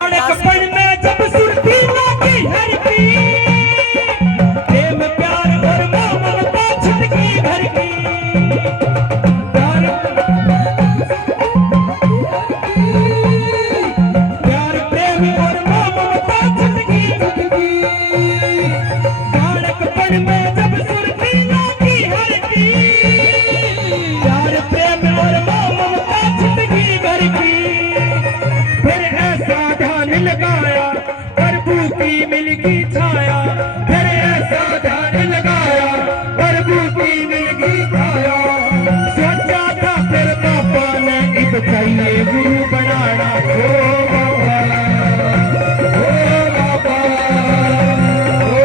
कपड़ में जब सुर्खी लागी हर की, प्रेम प्यार और ममता छटकी भर की, प्यार प्रेम और ममता छटकी छटकी, कपड़ में जब सुर्खी लागी हर की, प्यार प्रेम और ममता छटकी भर की, फिर ऐसा ध्यान लगाया प्रभु की मिलगी छाया, फिर ऐसा ध्यान लगाया प्रभु की मिलगी छाया, सोचा था फिर पापा ने इब चाहिए गुरु बनाना, ओ बाबा ओ बाबा ओ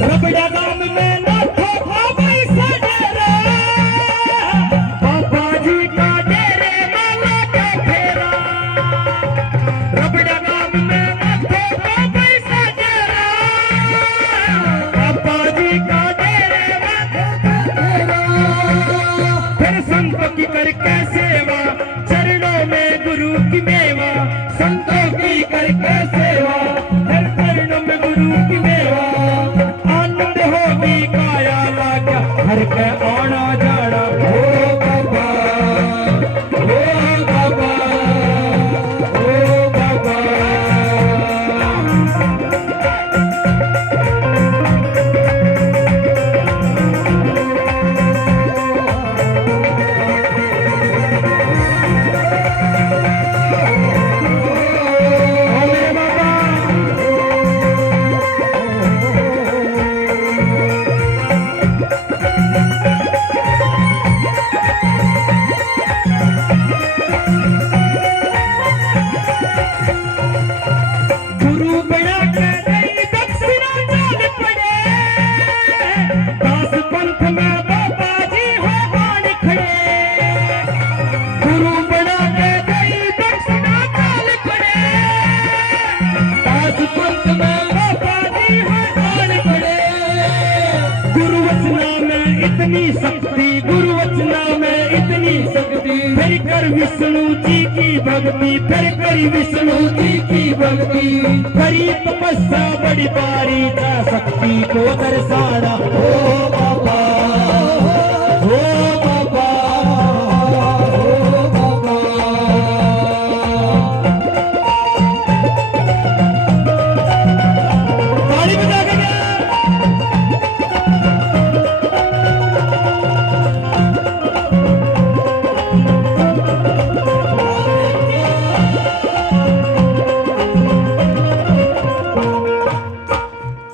रबड़ा गांव में ना था भाई सडेरा, बाबा जी का डेरे माला का फेरा, रबड़ा गांव में ना था भाई सडेरा, बाबा जी का डेरे माला का फेरा, फिर संतों की करके सेवा चरणों में गुरु की मेवा, संतों की करके सेवा फिर चरणों में गुरु की मेवा, काया लागा हर के आना जाना, ओ बाबा ओ बाबा ओ बाबा, गुरु वचना में इतनी शक्ति, फिर कर विष्णु जी की भक्ति, फिर करी विष्णु जी की भक्ति, करी तपस्या बड़ी बारी जा शक्ति को दर्शाना, ओ बाबा ओ बाबा ओ बाबा, ताली बजा के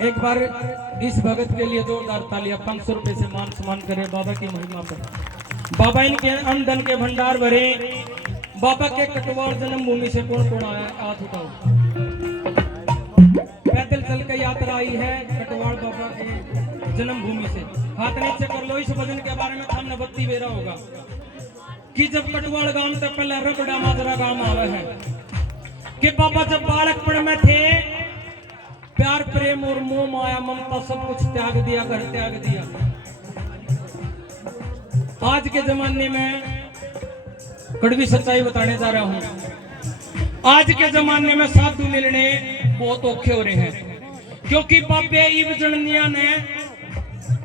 एक बार इस भगत के लिए जोरदार तालियां, 500 रुपए से मान सम्मान करें बाबा की महिमा पर। बाबा इनके अन्न के भंडार भरे, बाबा के कटवार जन्मभूमि से कौन कौन आया हाथ उठाओ, पैदल चल के यात्रा आई है कटवाड़ बाबा के जन्मभूमि से, हाथ नीचे कर लो। इस भजन के बारे में हमने बत्ती बेरा होगा कि जब कटवाड़ गांव से पहले रबड़ा माजरा गांव आवे है कि बाबा जब बालकपन में थे, प्यार प्रेम और मोह माया ममता सब कुछ त्याग दिया, घर त्याग दिया। आज के जमाने में कड़वी सच्चाई बताने जा रहा हूं, आज के जमाने में साधु मिलने बहुत औखे हो रहे हैं, क्योंकि बाबे ईब जननिया ने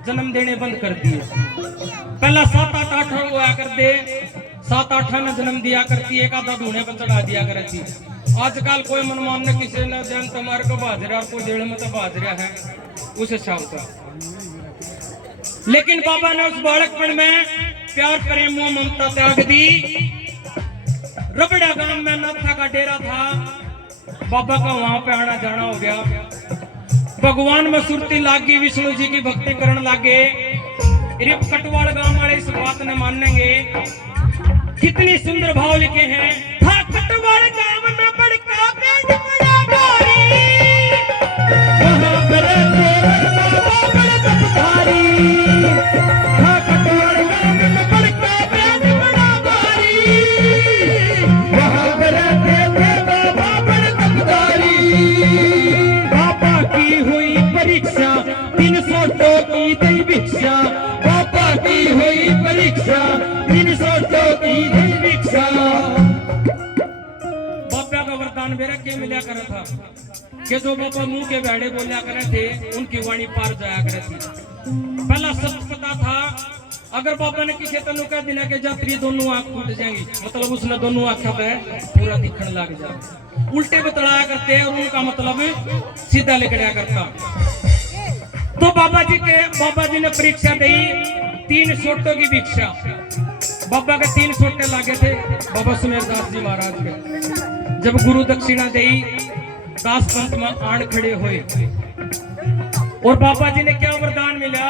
जन्म देने बंद कर दिए। पहला 7-8 हुआ कर दे, 7-8 ने जन्म दिया करती, एक आधा ढूंढे पर चढ़ा दिया करती। आजकल कोई मनमान ने किसी ने जन तुम्हारे को बाज रहा, कोई जेल में तो बाज रहा है उस हिसाब का। लेकिन बाबा ने उस बालकपन में प्यार प्रेम मोह ममता त्याग दी। रबड़ा गांव में नाथा का डेरा था, बाबा का वहां पे आना जाना हो गया। भगवान में सुरती लागी, विष्णु जी की भक्ति करने लागे। कटवाड़ गांव वाले इस बात ने मानेंगे, कितनी सुंदर भाव लिखे हैं। था कटवाड़ गांव में बड़का वरदान मेरा क्या मिला करा था कि जो बाबा मुंह के बैठे बोलिया करे थे उनकी वाणी पार जाया करे थी। पहला सब पता था अगर बाबा ने किसी तनु कह दिया कि जात्री दोनों आंख टूट जाएंगी, मतलब उसने दोनों आंखों पे पूरा दिखने लग जाए, उल्टे बतलाया करते और उनका मतलब सीधा लिखड़ा करता। तो बाबा जी ने परीक्षा दी 3 सोटों की भिक्षा। बाबा के 3 सोटे लागे थे बाबा सुमेरदास जी महाराज के। जब गुरु दक्षिणा दी दास पंत में आण खड़े हुए और बाबा जी ने क्या वरदान मिला?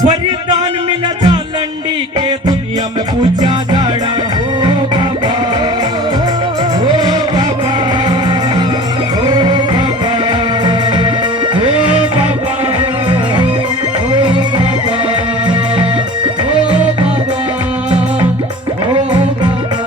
वरदान मिला जालंडी के दुनिया में पूजा जाना हो बाबा, हो बाबा, हो बाबा, हो बाबा, हो बाबा, हो बाबा, हो बाबा।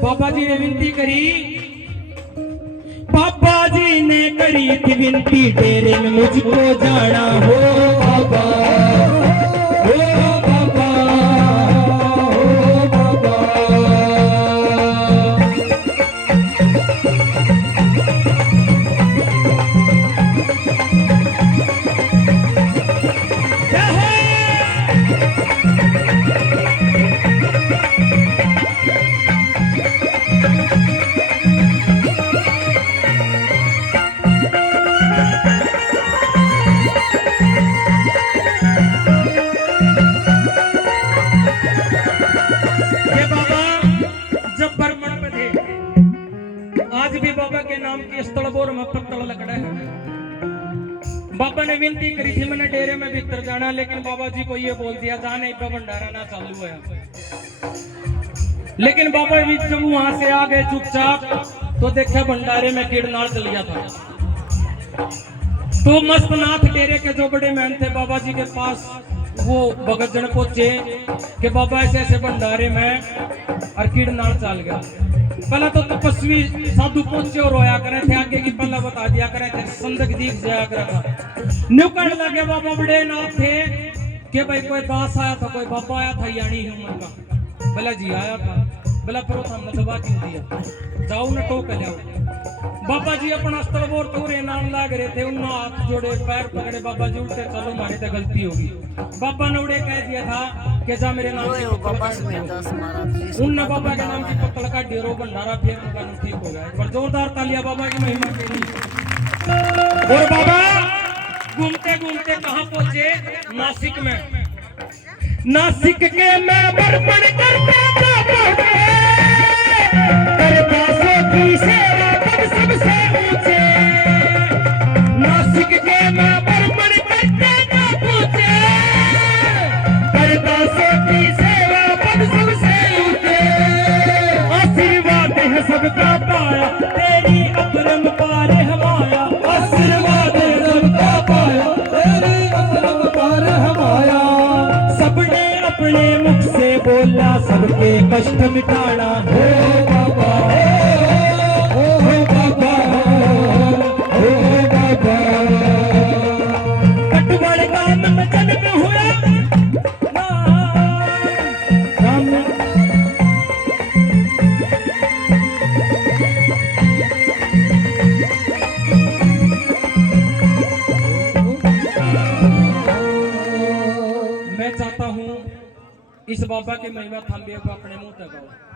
बाबा जी ने विनती करी, बाबा जी ने करी थी विनती डेरे में मुझको जाना हो बाबा, हो बाबा, हो बाबा। बाबा के नाम की स्थलबोर में पत्तल लगड़ा है। बाबा ने विनती करी थी मैंने डेरे में भीतर जाना, लेकिन बाबा जी को ये बोल दिया जाने भंडारा ना चालू है। लेकिन बाबा भी जब वहां से आ गए चुपचाप तो देखा भंडारे में कीड़नाल चल गया था। तो मस्तनाथ डेरे के जो बड़े मैन थे बाबा जी के पास वो भगत जन पहुंचे कि बाबा ऐसे ऐसे भंडारे में और कीड़नाल चल गया। पहला तो तपस्वी साधु पहुंचे और रोया करे थे, आगे की पहला बता दिया करे थे, संदक दीप जाया करा था। न्यूकड़ लगे बाबा बड़े नाथ थे कि भाई कोई दास आया था, कोई बाबा आया था यानी उम्र का। भला जी आया था, भला फिर हमने दबा क्यों दिया, जाओ न टोक जाओ। बाबा जी अपना स्थलबोर तोरे नाम लाग रहे थे, उन्होंने हाथ जोड़े पैर पकड़े, बाबा जी उल्टे चलो हमारी तो गलती होगी। बाबा ने उड़े कह दिया था कि जा मेरे नाम की उनने बाबा के नाम की पत्तल का डेरो भंडारा फिर उनका ठीक हो गया। पर जोरदार तालियां बाबा की महिमा के लिए। और बाबा घूमते घूमते कहाँ पहुंचे? नासिक में। नासिक के मैं बरपड़ करते की सेवा तब सबसे ऊंचे। नासिक के मैं बरपड़ करते ना पूछे, करदासों की सेवा पद सबसे ऊंचे। आशीर्वाद है सबका पाया, तेरी अकरम पार हमारा। आशीर्वाद है सबका पाया, तेरी अकरम पार हमारा। सबने अपने मुख से बोला सबके कष्ट मिटाना हो बाबा, हो बाबा, हो बाबा। कटवाड़ गांव में जन्म हुआ मैं चाहता हूं इस बाबा की महिमा थाम्बे को अपने मुंह तक गाओ।